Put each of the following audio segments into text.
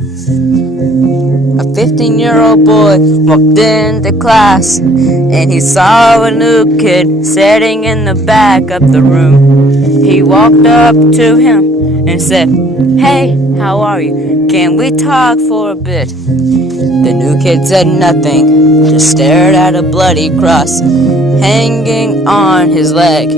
A 15-year-old boy walked into class, and he saw a new kid sitting in the back of the room. He walked up to him and said, "Hey, how are you? Can we talk for a bit?" The new kid said nothing, just stared at a bloody cross hanging on his leg.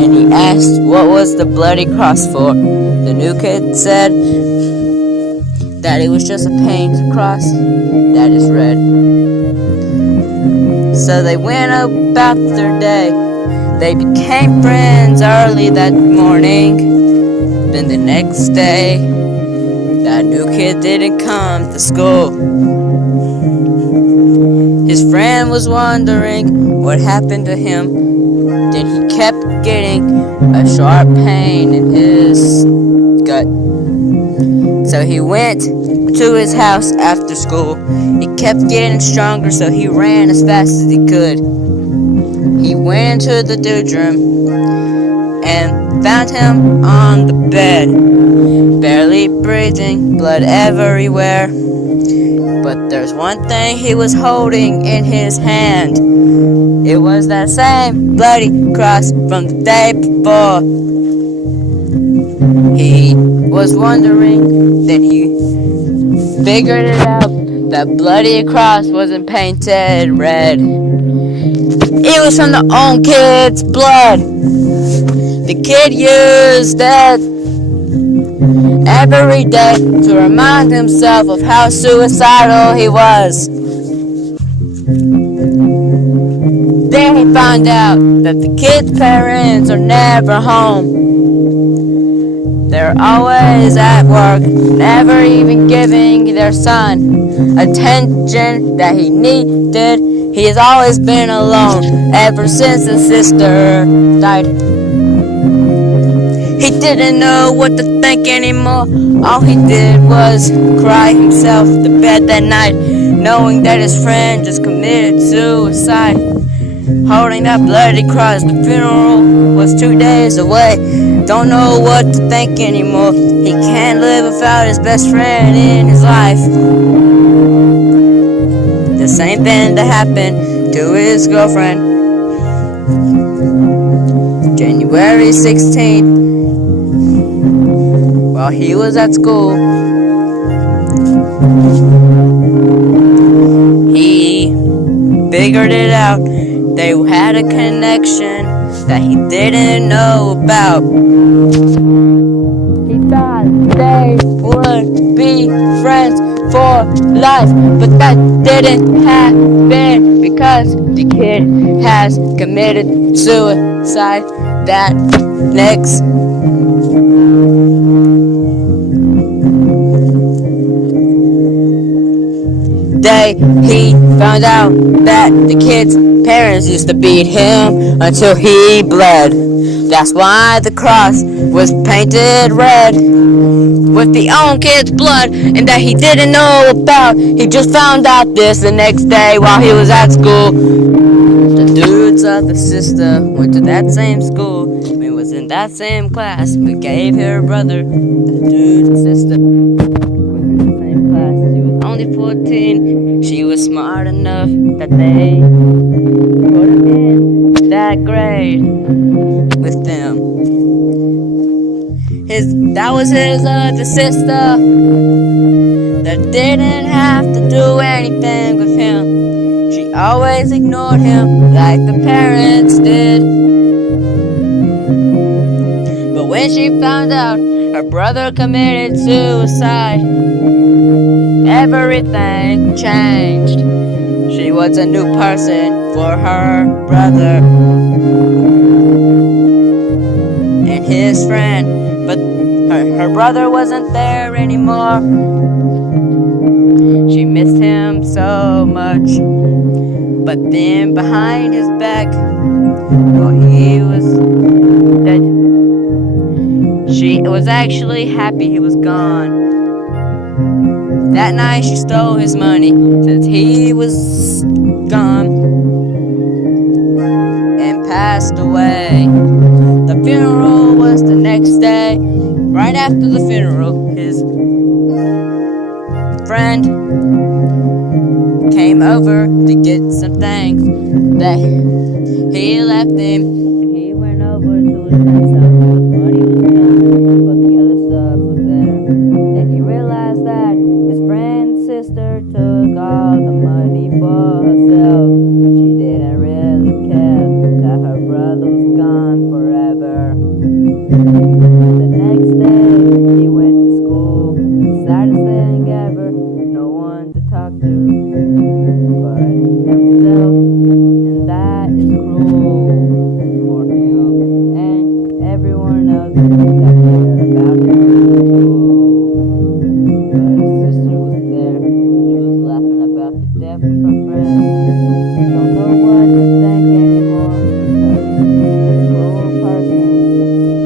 And he asked what was the bloody cross for. The new kid said that it was just a painted cross that is red. So they went about their day. They became friends early that morning. Then the next day, that new kid didn't come to school. His friend was wondering what happened to him. Then he kept getting a sharp pain in his gut. So he went to his house after school. It kept getting stronger, so he ran as fast as he could. He went into the dude's room and found him on the bed, barely breathing, blood everywhere. But there's one thing he was holding in his hand. It was that same bloody cross from the day before. He was wondering, then he figured it out. That bloody cross wasn't painted red. It was from the own kid's blood. The kid used it every day to remind himself of how suicidal he was. Then he found out that the kid's parents are never home. They're always at work, never even giving their son attention that he needed. He has always been alone ever since his sister died. He didn't know what to think anymore. All he did was cry himself to bed that night, knowing that his friend just committed suicide. Holding that bloody cross, the funeral was 2 days away. Don't know what to think anymore. He can't live without his best friend in his life. The same thing that happened to his girlfriend. January 16th, while he was at school, he figured it out. They had a connection that he didn't know about. He thought they would be friends for life, but that didn't happen because the kid has committed suicide that next day. He found out that the kid's parents used to beat him until he bled. That's why the cross was painted red with the own kid's blood, and that he didn't know about. He just found out this the next day while he was at school. The dude's other sister went to that same school and was in that same class, but gave her brother. The dude's sister was in the same class. She was only 14. She was smart enough that they put him in that grade with them. That was his other sister that didn't have to do anything with him. She always ignored him like the parents did. But when she found out her brother committed suicide, everything changed. She was a new person for her brother and his friend. But her brother wasn't there anymore. She missed him so much. But then behind his back, while he was dead, she was actually happy he was gone. That night she stole his money since he was gone and passed away. The funeral was the next day, right after the funeral, his friend came over to get some things that he left him. He went over to his friend's house. The money was gone, but the other stuff was there. Then he realized that his friend's sister took all the money for herself. She didn't really care that her brother was gone forever. The next day, he went to school, saddest thing ever, no one to talk to but himself, and that is cruel for him and everyone else that cared about him too. But his sister was there, she was laughing about the death of her friend. Don't know what to think anymore because she's a cruel person,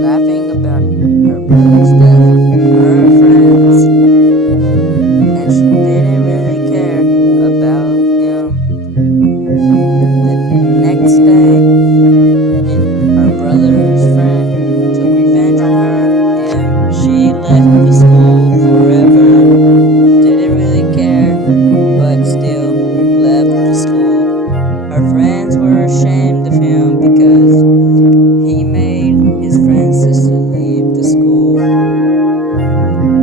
laughing about her brother's death, her friends, and she didn't really care about him. The next day, her brother's friend took revenge on her, and she left the school forever. Didn't really care, but still left the school. Her friends were ashamed of him because he made his friend's sister leave the school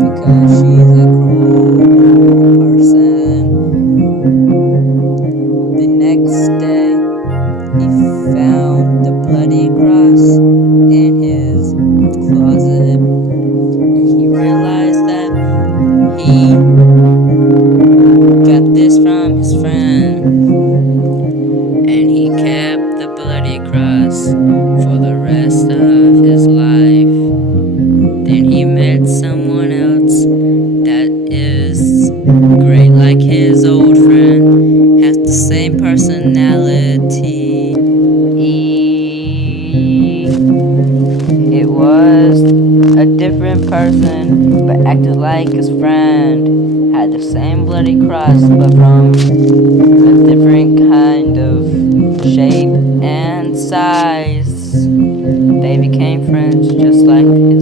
because she's a cruel person. The next day, he found the bloody cross in his closet, and he realized that he got this from his friend, and he kept the bloody cross for the rest of his life. Then he met someone else that is great like his old friend, has the same personality. It was a different person, but acted like his friend, had the same bloody cross, but from a different kind of shape and size. They became friends just like his